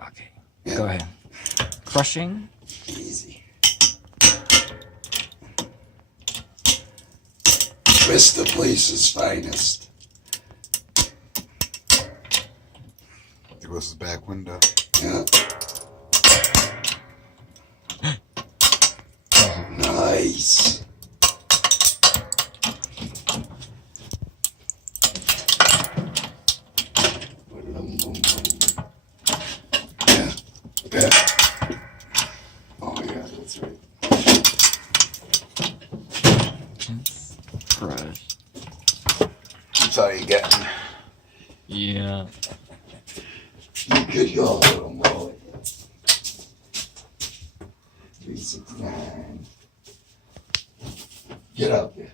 Okay. Go ahead. Crushing. Easy. Vista Place's finest. There goes his back window. Yeah. Nice. Yeah. Yeah. Oh yeah, that's right. Crush. That's all you're getting. Yeah. You could go a little more. 369. Get out there.